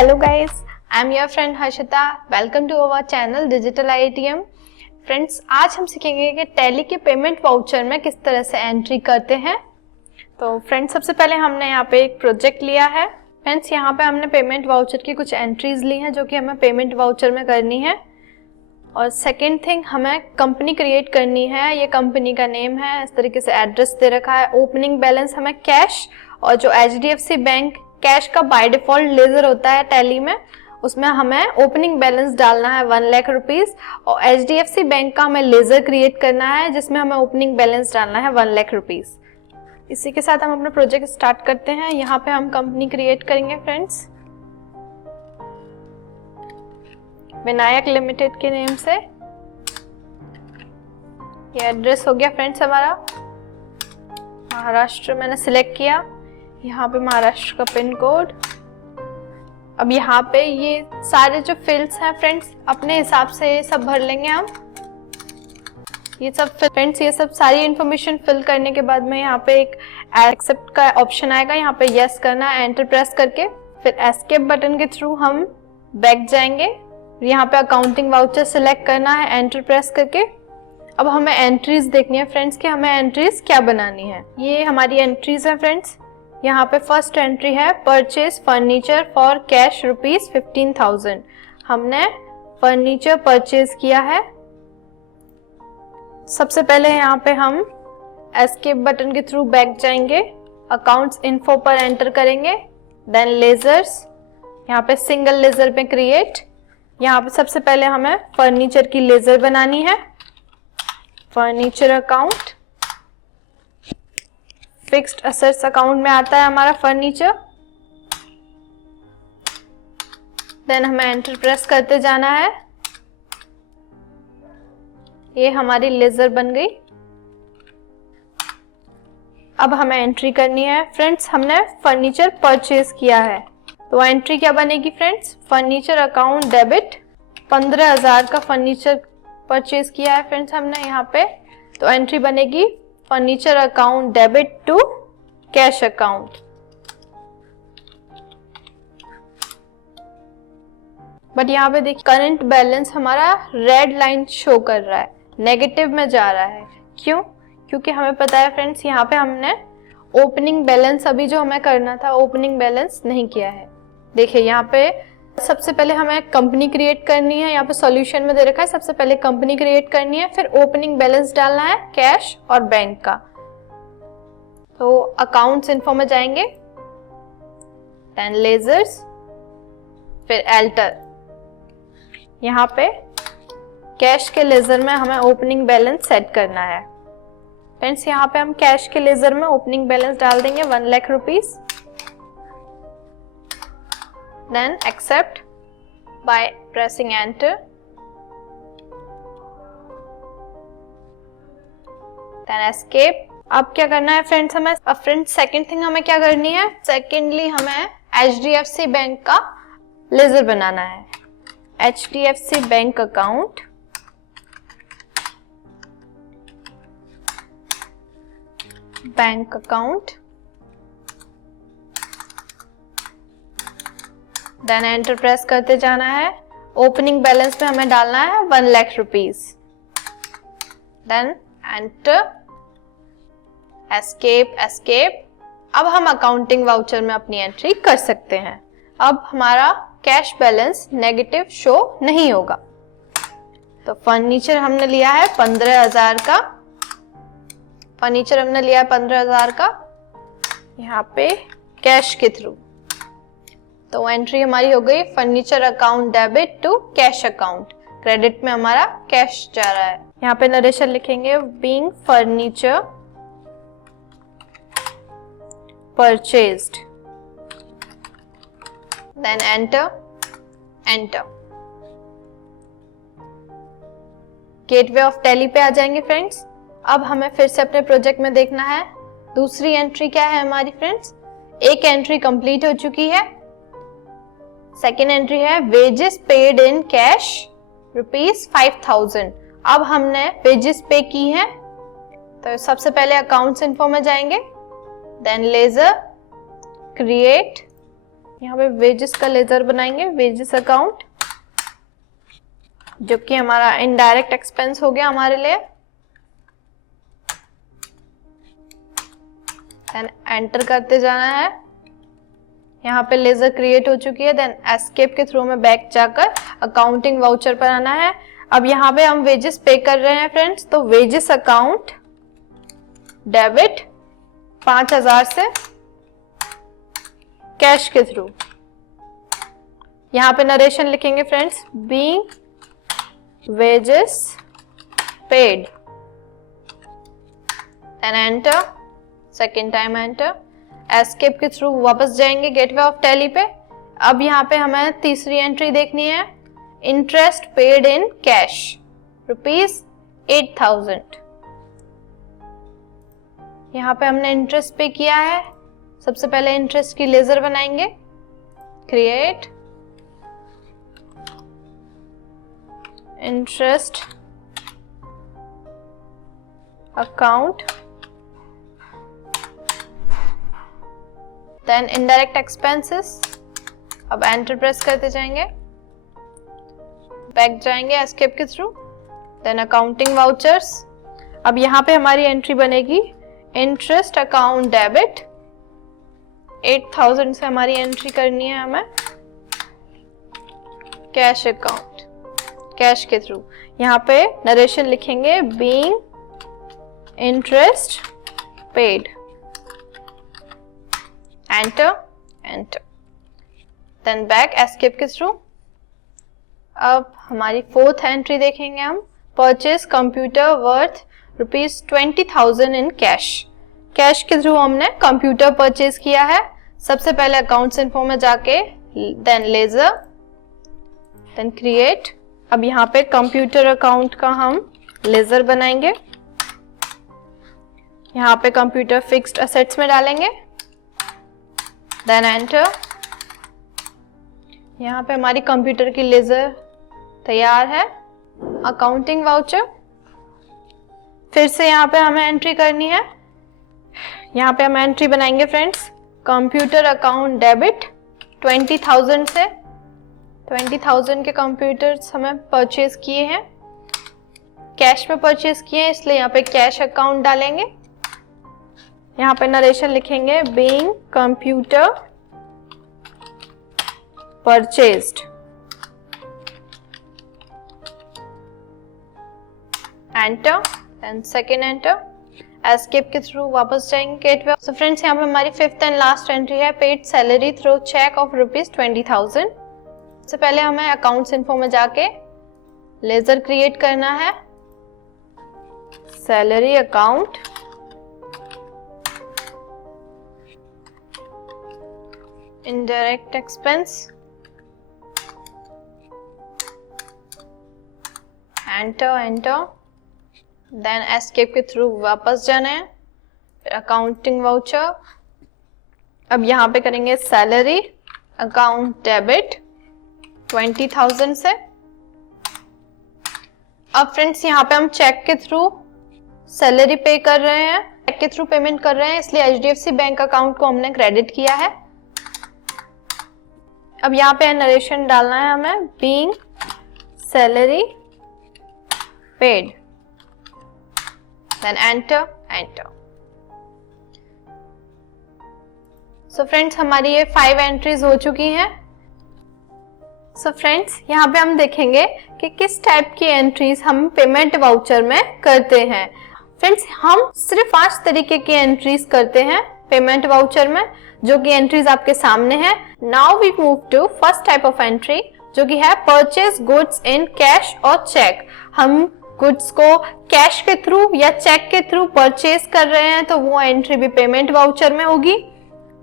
Hello guys, I am your friend Harshita. Welcome to our channel Digital IATM. Friends, आज हम सीखेंगे कि tally के पेमेंट वाउचर में किस तरह से एंट्री करते हैं। तो फ्रेंड्स, सबसे पहले हमने यहाँ पे एक प्रोजेक्ट लिया है। फ्रेंड्स, यहाँ पे हमने पेमेंट वाउचर की कुछ एंट्रीज ली हैं जो कि हमें पेमेंट वाउचर में करनी है। और सेकेंड थिंग, हमें कंपनी क्रिएट करनी है। ये कंपनी का नेम है, इस तरीके से एड्रेस दे रखा है। ओपनिंग बैलेंस हमें कैश, और जो HDFC बैंक कैश का बाय डिफॉल्ट लेजर होता है टैली में, उसमें हमें ओपनिंग बैलेंस डालना है 1 लाख रुपीज। और HDFC बैंक का हमें लेजर क्रिएट करना है जिसमें हमें ओपनिंग बैलेंस डालना है 1 लाख रुपीज। इसी के साथ हम अपना प्रोजेक्ट स्टार्ट करते हैं। यहाँ पे हम कंपनी क्रिएट करेंगे फ्रेंड्स, विनायक लिमिटेड के नेम से। ये एड्रेस हो गया फ्रेंड्स हमारा, महाराष्ट्र मैंने सिलेक्ट किया। यहाँ पे महाराष्ट्र का पिन कोड। अब यहाँ पे ये सारे जो फील्ड्स हैं फ्रेंड्स, अपने हिसाब से ये सब भर लेंगे हम। ये सब फ्रेंड्स, ये सब सारी इंफॉर्मेशन फिल करने के बाद में यहाँ पे एक एक्सेप्ट का ऑप्शन आएगा। यहाँ पे यस करना है एंटर प्रेस करके। फिर एस्केप बटन के थ्रू हम बैक जाएंगे। यहाँ पे अकाउंटिंग वाउचर सिलेक्ट करना है एंटर प्रेस करके। अब हमें एंट्रीज देखनी है फ्रेंड्स कि हमें एंट्रीज क्या बनानी है। ये हमारी एंट्रीज है फ्रेंड्स। यहाँ पे फर्स्ट एंट्री है परचेज फर्नीचर फॉर कैश ₹15,000। हमने फर्नीचर परचेज किया है। सबसे पहले यहाँ पे हम एस्केप बटन के थ्रू बैक जाएंगे, अकाउंट्स इन्फो पर एंटर करेंगे, देन लेजर्स, यहाँ पे सिंगल लेजर पे क्रिएट। यहाँ पे सबसे पहले हमें फर्नीचर की लेजर बनानी है। Furniture account, fixed assets account में आता है हमारा फर्नीचर। देन हमें एंटर प्रेस करते जाना है। ये हमारी लेजर बन गई। अब हमें एंट्री करनी है फ्रेंड्स, हमने फर्नीचर परचेज किया है। तो एंट्री क्या बनेगी फ्रेंड्स, फर्नीचर अकाउंट डेबिट। 15,000 का फर्नीचर परचेज किया है फ्रेंड्स हमने यहाँ पे। तो एंट्री बनेगी furniture account debit to cash account. But यहाँ पे देखिए करंट बैलेंस हमारा रेड लाइन शो कर रहा है, नेगेटिव में जा रहा है। क्यों? क्योंकि हमें पता है फ्रेंड्स, यहाँ पे हमने ओपनिंग बैलेंस अभी जो हमें करना था ओपनिंग बैलेंस नहीं किया है। देखिए यहाँ पे सबसे पहले हमें कंपनी क्रिएट करनी है। यहाँ पे सॉल्यूशन में दे रखा है सबसे पहले कंपनी क्रिएट करनी है, फिर ओपनिंग बैलेंस डालना है कैश और बैंक का। तो अकाउंट्स इन्फो में जाएंगे, देन लेजर्स, फिर एल्टर। यहाँ पे कैश के लेजर में हमें ओपनिंग बैलेंस सेट करना है फ्रेंड्स। यहाँ पे हम कैश के लेजर में ओपनिंग बैलेंस डाल देंगे 1 lakh rupees. Then accept by pressing enter. Then escape. अब क्या करना है फ्रेंड्स हमें, अब फ्रेंड्स सेकंड थिंग हमें क्या करनी है, सेकेंडली हमें HDFC बैंक का लेजर बनाना है। HDFC bank account, bank account, then enter press करते जाना है। ओपनिंग बैलेंस में हमें डालना है 1 lakh rupees. Then enter, escape, escape. अब हम अकाउंटिंग वाउचर में अपनी एंट्री कर सकते हैं। अब हमारा कैश बैलेंस नेगेटिव शो नहीं होगा। तो फर्नीचर हमने लिया है 15,000 का, फर्नीचर हमने लिया है 15,000 का यहाँ पे कैश के थ्रू। तो एंट्री हमारी हो गई furniture account debit to cash account. Credit में हमारा कैश जा रहा है। यहाँ पे नरेशन लिखेंगे, being furniture purchased, then enter, enter. Gateway of Tally पे आ जाएंगे फ्रेंड्स। अब हमें फिर से अपने प्रोजेक्ट में देखना है दूसरी एंट्री क्या है हमारी फ्रेंड्स। एक एंट्री कंप्लीट हो चुकी है। सेकेंड एंट्री है वेजेस पेड इन कैश ₹5,000। अब हमने वेजेस पे की है, तो सबसे पहले अकाउंट्स इन्फो में जाएंगे, देन लेजर, क्रिएट, यहाँ पे वेजेस का लेजर बनाएंगे, वेजेस अकाउंट, जो कि हमारा इनडायरेक्ट एक्सपेंस हो गया हमारे लिए। देन एंटर करते जाना है। यहाँ पे लेजर क्रिएट हो चुकी है। देन एस्केप के थ्रू में बैक जाकर अकाउंटिंग वाउचर पर आना है। अब यहाँ पे हम वेजेस पे कर रहे हैं फ्रेंड्स, तो वेजेस अकाउंट डेबिट 5000 से कैश के थ्रू। यहाँ पे नरेशन लिखेंगे friends, being wages paid, and enter, second time enter. Escape के थ्रू वापस जाएंगे गेटवे ऑफ टैली पे। अब यहाँ पे हमें तीसरी एंट्री देखनी है, इंटरेस्ट पेड इन कैश ₹8000। यहाँ पे हमने इंटरेस्ट पे किया है। सबसे पहले इंटरेस्ट की लेजर बनाएंगे, create interest account, then indirect expenses. अब एंटर प्रेस करते जाएंगे, बैक जाएंगे एस्केप के थ्रू, देन अकाउंटिंग वाउचर्स। अब यहाँ पे हमारी एंट्री बनेगी इंटरेस्ट अकाउंट डेबिट 8000 से हमारी एंट्री करनी है हमें कैश अकाउंट, कैश के थ्रू। यहाँ पे नरेशन लिखेंगे, being interest paid, enter enter, then back escape के थ्रू। अब हमारी फोर्थ एंट्री देखेंगे हम, purchase computer worth ₹20,000 in cash. Cash के थ्रू हमने कंप्यूटर परचेज किया है। सबसे पहले अकाउंट्स इन्फो में जाके देन लेजर, देन क्रिएट। अब यहाँ पे कंप्यूटर अकाउंट का हम लेजर बनाएंगे। यहाँ पे कंप्यूटर फिक्स्ड असेट्स में डालेंगे, देन एंटर। यहाँ पे हमारी कंप्यूटर की लेजर तैयार है। अकाउंटिंग वाउचर, फिर से यहाँ पे हमें एंट्री करनी है। यहाँ पे हम एंट्री बनाएंगे फ्रेंड्स, कंप्यूटर अकाउंट डेबिट 20,000 से, 20,000 के कंप्यूटर्स हमें परचेज किए हैं, कैश में परचेज किए हैं, इसलिए यहाँ पे कैश अकाउंट डालेंगे। यहाँ पे नरेशन लिखेंगे, being computer purchased, enter, and second enter. Escape के थ्रू वापस जाएंगे गेटवे। सो फ्रेंड्स, यहाँ पे हमारी फिफ्थ एंड लास्ट एंट्री है, paid salary through cheque of ₹20,000। सबसे पहले हमें अकाउंट्स इन्फो में जाके लेजर क्रिएट करना है, salary account, indirect expense, enter enter, then escape के थ्रू वापस जाना है, फिर अकाउंटिंग वाउचर। अब यहाँ पे करेंगे सैलरी अकाउंट डेबिट 20,000 से। अब फ्रेंड्स, यहाँ पे हम चेक के थ्रू सैलरी पे कर रहे हैं, चेक के थ्रू पेमेंट कर रहे हैं, इसलिए HDFC बैंक अकाउंट को हमने क्रेडिट किया है। अब यहाँ पे नरेशन डालना है हमें, being salary paid, then enter enter. So friends, हमारी ये 5 एंट्रीज हो चुकी हैं। सो फ्रेंड्स, यहाँ पे हम देखेंगे कि किस टाइप की एंट्रीज हम पेमेंट वाउचर में करते हैं। फ्रेंड्स, हम सिर्फ 5 तरीके की एंट्रीज करते हैं पेमेंट वाउचर में, जो कि एंट्रीज आपके सामने है। Now we move to first type of entry, जो कि है परचेज गुड्स इन कैश और चेक। हम गुड्स को कैश के थ्रू या चेक के थ्रू परचेज कर रहे हैं, तो वो एंट्री भी पेमेंट वाउचर में होगी।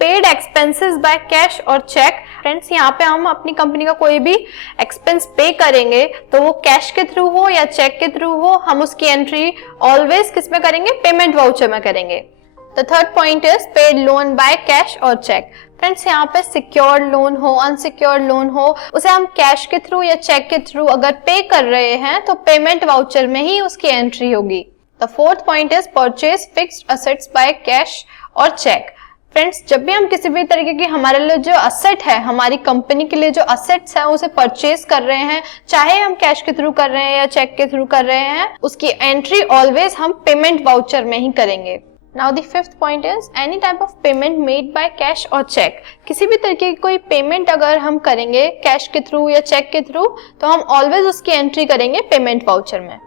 पेड एक्सपेंसेस बाय कैश और चेक। फ्रेंड्स, यहाँ पे हम अपनी कंपनी का कोई भी एक्सपेंस पे करेंगे, तो वो कैश के थ्रू हो या चेक के थ्रू हो, हम उसकी एंट्री ऑलवेज किस में करेंगे, पेमेंट वाउचर में करेंगे। The third point is paid loan by cash और चेक। फ्रेंड्स, यहाँ पे सिक्योर्ड लोन हो, अनसिक्योर्ड लोन हो, उसे हम कैश के थ्रू या चेक के थ्रू अगर पे कर रहे हैं, तो पेमेंट वाउचर में ही उसकी एंट्री होगी। The fourth point is purchase fixed assets by cash और चेक। फ्रेंड्स, जब भी हम किसी भी तरीके की हमारे लिए जो असेट है, हमारी कंपनी के लिए जो असेट्स है उसे परचेज कर रहे हैं, चाहे हम कैश के थ्रू कर रहे हैं या चेक के थ्रू कर रहे हैं, उसकी एंट्री ऑलवेज हम पेमेंट वाउचर में ही करेंगे। Now the fifth point is any type of payment made by cash और चेक। किसी भी तरीके की कोई पेमेंट अगर हम करेंगे कैश के थ्रू या चेक के थ्रू, तो हम ऑलवेज उसकी एंट्री करेंगे पेमेंट वाउचर में।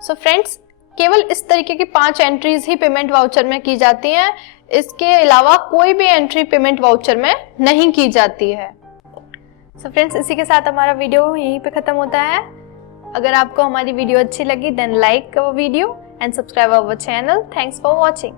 सो फ्रेंड्स, केवल इस तरीके की 5 एंट्रीज ही पेमेंट वाउचर में की जाती हैं, इसके अलावा कोई भी एंट्री पेमेंट वाउचर में नहीं की जाती है। सो फ्रेंड्स, इसी के साथ हमारा वीडियो यहीं पे खत्म होता है। अगर आपको हमारी वीडियो अच्छी लगी then like our video and subscribe our channel. Thanks for watching.